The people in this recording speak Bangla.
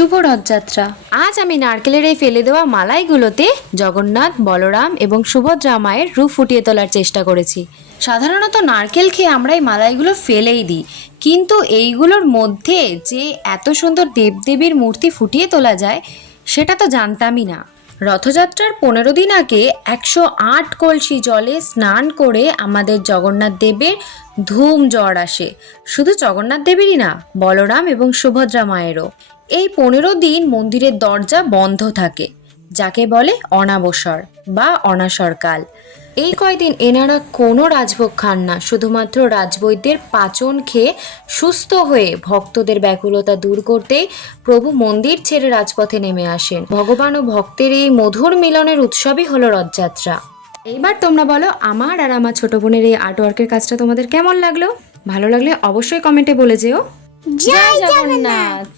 শুভ রথযাত্রা। আজ আমি নারকেলের এই ফেলে দেওয়া মালাইগুলোতে জগন্নাথ, বলরাম এবং সুভদ্রা মায়ের রূপ ফুটিয়ে তোলার চেষ্টা করেছি। সাধারণত নারকেল খেয়ে আমরা এই মালাইগুলো ফেলেই দিই, কিন্তু এইগুলোর মধ্যে যে এত সুন্দর দেবদেবীর মূর্তি ফুটিয়ে তোলা যায় সেটা তো জানতামই না। রথযাত্রার 15 দিন আগে 108 কলসি জলে স্নান করে আমাদের জগন্নাথ দেবের ধুম জ্বর আসে। শুধু জগন্নাথ দেবেরই না, বলরাম এবং সুভদ্রা মায়েরও। এই 15 দিন মন্দিরের দরজা বন্ধ থাকে, যাকে বলে অনাবসর বা অনাসরকাল। এই কয়দিন এনারা কোনো রাজভোগ খান না, শুধুমাত্র রাজবৈদ্যের পাচন খেয়ে সুস্থ হয়ে ভক্তদের ব্যাকুলতা দূর করতেই প্রভু মন্দির ছেড়ে রাজপথে নেমে আসেন। ভগবান ও ভক্তের এই মধুর মিলনের উৎসবই হলো রথযাত্রা। এইবার তোমরা বলো, আমার আর আমার ছোট বোনের এই আর্টওয়ার্কের কাজটা তোমাদের কেমন লাগলো? ভালো লাগলে অবশ্যই কমেন্টে বলে যেও। জয় জগন্নাথ।